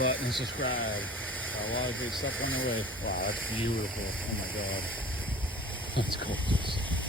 button and subscribe. Got a lot of good stuff on the way. Wow, that's beautiful. Oh my God. That's gorgeous.